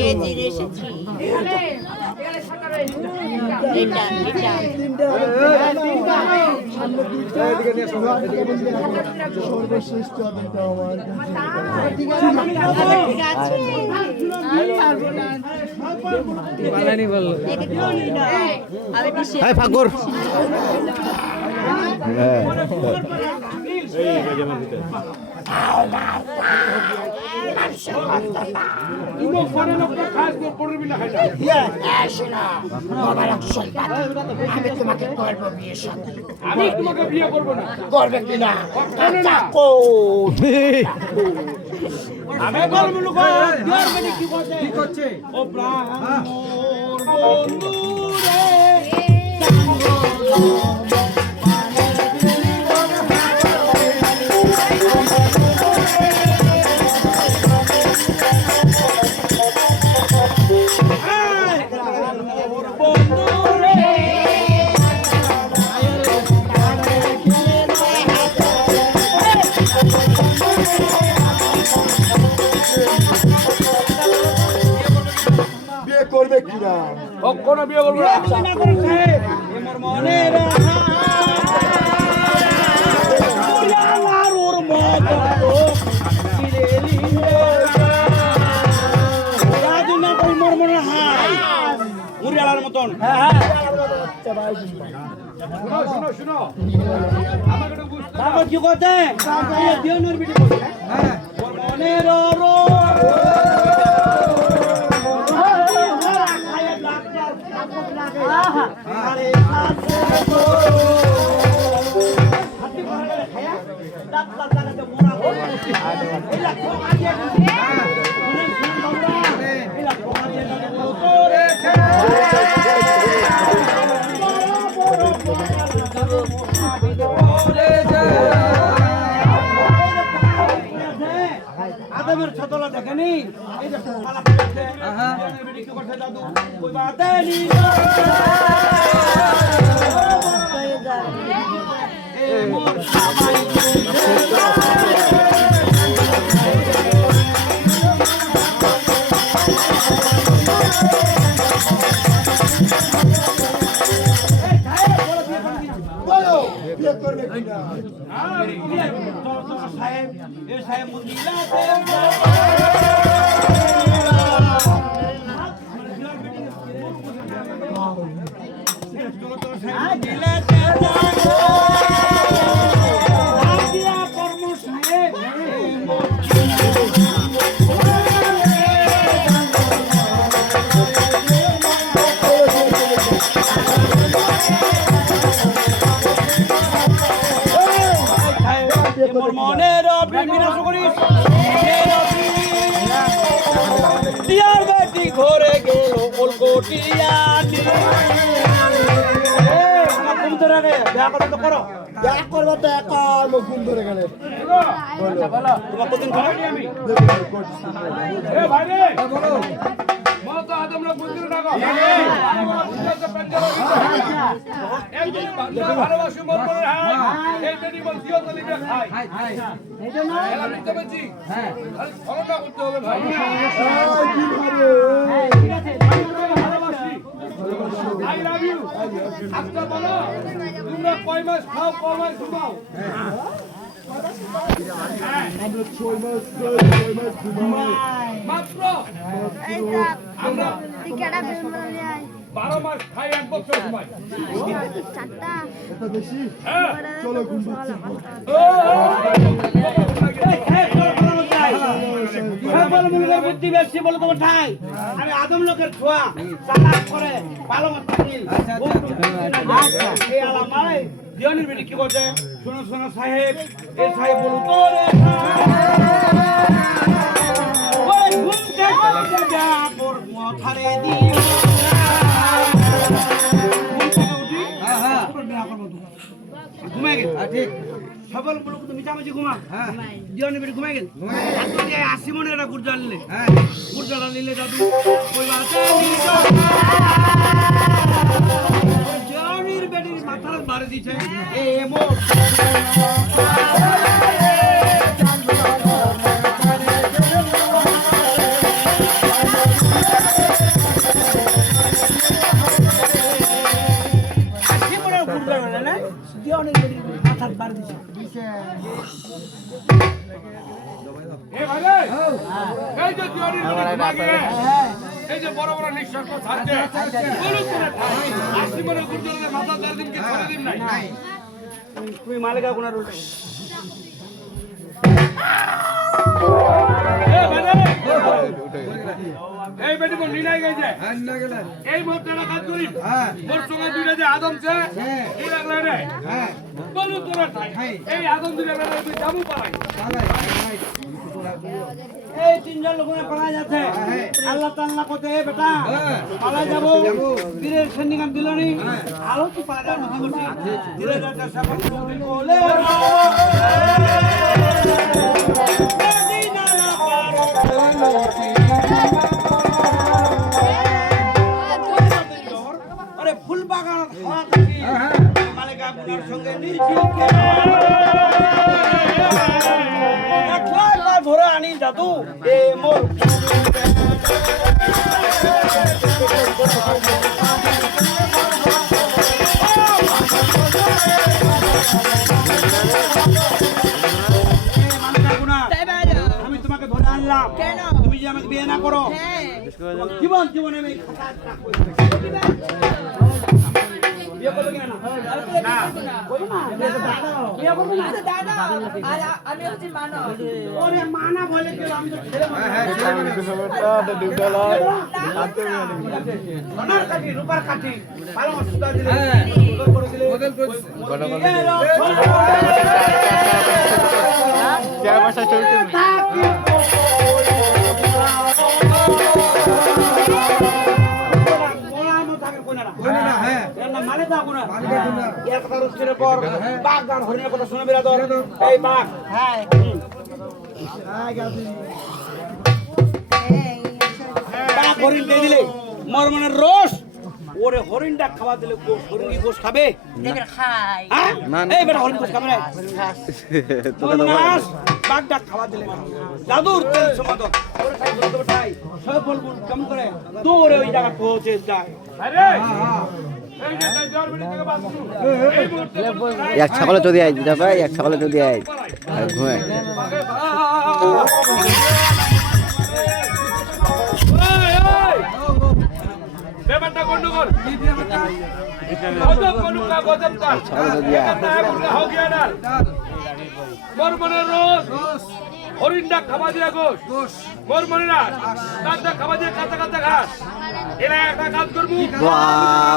এই যে এসেছি এটা এটা সর্বশ্রেষ্ঠ ঠিক আছে বানানি বললো হাই ফাকুর আমি তোমাকে করবো বিয়ে সাথে আমি তোমাকে বিয়ে করবো না করবে কিনা আমি বলবো লোক কি করছে ও ব্রাহ্মণ বন্ধু রে করবে কিনা কখনো বিয়ে করবো না আমার মনের মতন শুনো শুনো আমাকে বুঝতে কি করতে মনের আদমের ছতলা দেখেনি এই যে পালা করছে কি করছে দাদু ওই বাতেনি এ মোর সবাই বলো বিয়ে করবে কিনা সাহেব এ সাহেব মন্দিরাতে মনের বিনাশ করিস দিয়ার বেটি ঘরে গেল কলকটিয়া করো দেখ করবো তো একার মুখ ধরে গেলে তোমার কতদিন ঘরে আমি বলো মত আদমরা বুঝতে টাকা ভালোবাসি মন করে এই যদি বলছিও তো লিখে খাই এই জন্য এলা লিখতে বলছি হ্যাঁ খালি ফলোটা করতে হবে ভাই ঠিক আছে ভালোবাসি আই লাভ ইউ আজকে বলো তোমরা কয় মাস খাও কয় মাস ঘুমাও মাত্র আমরা 12 মাস খাই 1 বছর ঘুমাই বেশি চলো ঘুম পাচ্ছে বুদ্ধি বেশি বলে তোমার ঠাই আমি আদম লোকের ছোঁয়া চালাক করে ভালো মত থাকিল এই আলামাই দিওয়ানির বেটি কি করছে শোনো শোনো সাহেব এই সাহেব বলু তো রে ওই ঘুমতে ঘুমতে যা পর মাথারে দিও ঘুমাই গেল ঠিক সবল বলুক তো মিছামিছি ঘুমা হ্যাঁ দিওয়ানির বেটি ঘুমাই গেল তুই 80 মনের একটা গুড় জানলে হ্যাঁ গুড় জানা নিলে দাদু ওই বাতে দিওয়ানির বেটির মাথার বাড়ি দিছে এ মো এই যে দিওয়ানির এই যে বড় বড় নিঃশ্বাস ছাড়ছে বলুন তোরা আসি মনে গুরুজনের মাথা দার দিনকে ছেড়ে দিন নাই তুই মালিকা গুনার এই বেটি কোন নিলাই গেছে এই মোটটা কাজ করি মোর সঙ্গে দুইটা যে আদম ছে এই লাগলে রে বলুন তোরা এই আদম দুইটা লাগলে তুই যাবো পালাই এই তিনজন লোক পালা যাচ্ছে আল্লাহ তাআলা কতে বেটা পালা যাবো বীরের সন্নিগান দিলনি আলো তো পালা যাবো ধীরে ধীরে সব বলে আরে ফুল বাগান হওয়া মালিকা আপনার সঙ্গে নিখিল ভরে আনি দাদু এ মোর আমি তোমাকে ধরে আনলাম তুমি যে আমাকে বিয়ে না করো জীবন জীবনে আমি বিয়ে করবে কিনা না বিয়ে করবে না আমি হচ্ছি মানব ওরে মানা বলে কেউ আমি তো ছেলে সোনার কাঠি রূপার কাঠি ভালো সুতা দিলে করে দিলে বদল মানে তা কোনা এক কথা রুস্কের পর বাঘ গান হরিণের কথা শুনে বেরা দর এই বাঘ হ্যাঁ বাঘ হরিণ দিয়ে দিলে মোর মনের রস ওরে হরিণটা খাওয়া দিলে হরিণ কি গোশ খাবে খাই এই বেটা হরিণ গোশ খাবে না বাঘটা খাওয়া দিলে জাদুর তেল সমাদর ওরে খাই বলতে ঠাই সব বলবো কেমন করে দৌড়ে ওই জায়গা পৌঁছে যায় আরে এই যে জ্বর বেটি থেকে বাঁচু এই মুহূর্তে এক ছাগলে যদি আয় দিদা ভাই এক ছাগলে যদি আয় আর ঘুমায় ব্যাপারটা গন্ডগোল গজব গনুকা গজব তা ছাগলে যদি আয় हो गया डाल মোর মনের রোজ হরিণটা খাওয়া দিয়া গোশ মোর মনের কাঁচা খাওয়া দিয়া কাঁচা কাঁচা ঘাস এরা একটা কাজ করবো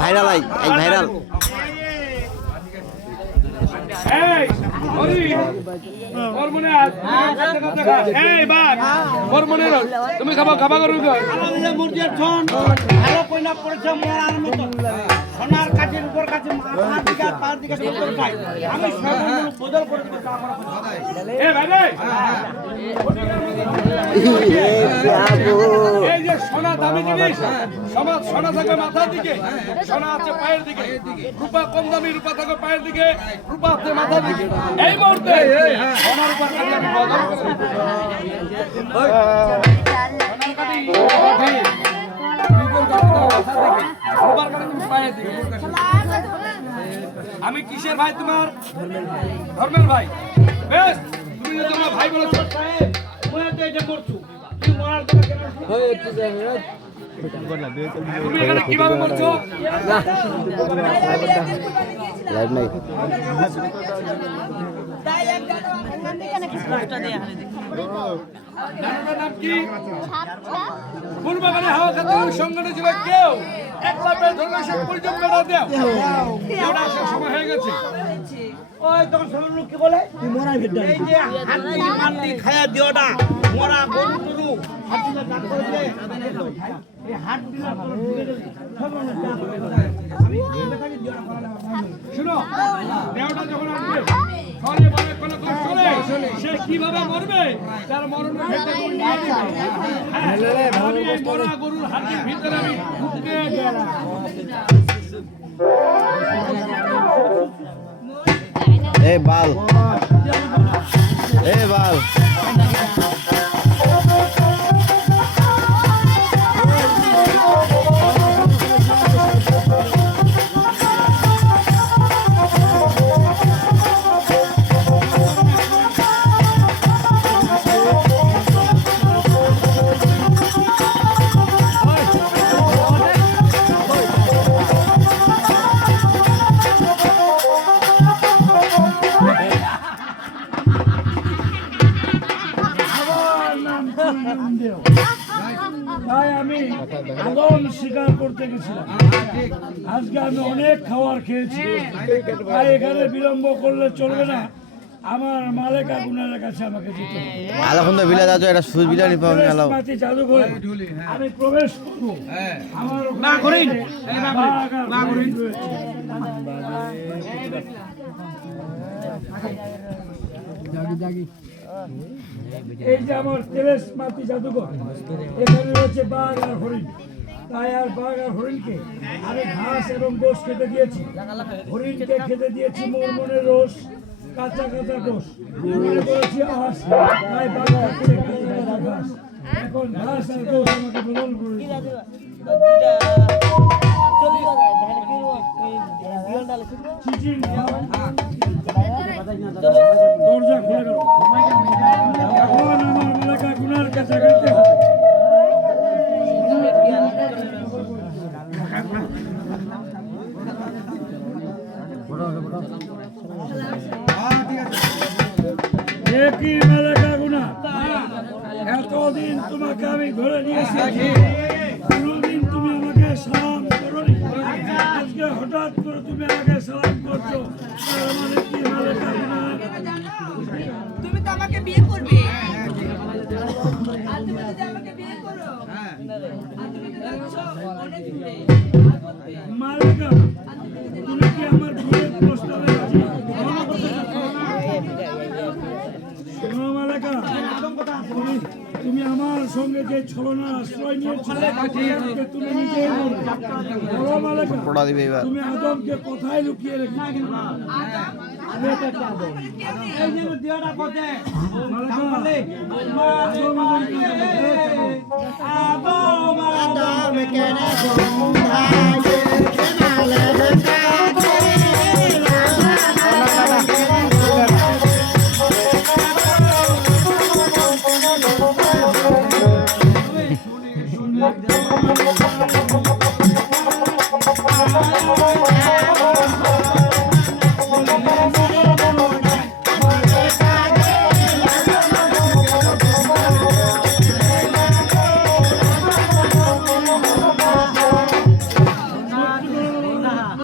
ভাইরাল আই ভাইরাল এই হরিণ মোর মনে কাঁচা কাঁচা ঘাস এই বাঘ মোর মনের তুমি খাবা করো আলাদা মুরগির ছন ভালো কইনা পড়েছে মরার মতো সোনার কাঠের উপর কাছে মাথা দিকে পার দিকে সব করে খাই আমি সব বদল করে দিব এ ভাই এই যে সোনা দামি জিনিস সোনা থাকে মাথার দিকে সোনা আছে পায়ের দিকে রূপা কম দামি রূপা থাকে পায়ের দিকে রূপা আছে মাথার দিকে এই মুহূর্তে সোনার উপর কাছে আমি বদল করে আমি কিসের ভাই তোমার ধর্মের ভাই বেশ তুমি যে তোমার ভাই বলেছো তুমি এখানে কিভাবে বলছো লাইভ নাই নাম কি ফুলবাগানে হাওয়া খাতে সংগঠন ছিল কেউ একলা পেয়ে ধরলে সে পরিচয় বেড়া দেও এটা আসার সময় হয়ে গেছে ওই তখন সব লোক কি বলে এই যে হাতি মাটি খায়া দিওটা মরা গরু টরু হাতিটা দাঁত করে দিলে এই হাত দিলা আমি বেটাকে দিওটা করা শুনো দেওটা যখন আসবে ফলে বলে কোন চলে সে কিভাবে মরবে তার মরণ ভেতরে নিয়ে দিবে আমি এই মরা গরুর হাতের ভিতরে আমি ঢুকে গেলাম এ বাল এ বাল তাই আমি আদম স্বীকার করতে গেছিলাম। আজকে আমি অনেক খাবার খেয়েছি, তাই এখানে বিলম্ব করলে চলবে না। আমার মালিক আগুনের কাছে আমাকে যেতে হবে। আলাখন তো বিলা যাতো এটা সুজ বিলা নি পাবনি আলাও মাটি জাদু করে আমি প্রবেশ করব। আমার না করেন না করেন এই যে আমার তেরেস মাটি জাদুঘর, এখানে রয়েছে বাঘ আর হরিণ। তাই আর বাঘ আর হরিণকে আমি ঘাস এবং গোশ খেতে দিয়েছি। হরিণকে খেতে দিয়েছি মরমনের রস, কাঁচা কাঁচা গোশ। মনে করেছি আস, তাই বাঘ খেতে কাঁচা ঘাস। এখন ঘাস আর গোশ আমাকে বদল করে দিয়েছে। চিচিং দরজা খুলে গেল। এখন আমার মালিক আগুনের কাছে যেতে হবে। একই মালিক আগুনা, এতদিন তোমাকে আমি ধরে নিয়েছি, কোনোদিন তুমি আমাকে সালাম করোনি। আজকে হঠাৎ করে তুমি আমাকে সালাম করছো, তার মানে কি মালিক আগুনা? তুমি তো আমাকে বিয়ে করবে আর তুমি যদি আমাকে বিয়ে করো আর তুমি তো যাচ্ছ অনেক দূরে মালিকা, তুমি কি আমার বিয়ের প্রস্তাবে রাজি? শোনো মালিকা, তুমি আমার সঙ্গে যে ছলনার আশ্রয় নিয়েছিলে তুমি নিজেই বলো মালিকা, পড়া দিবে এবার তুমি আদমকে কোথায় লুকিয়ে রেখেছো? এই যে দেওয়াটা পথে মালিকা, আদম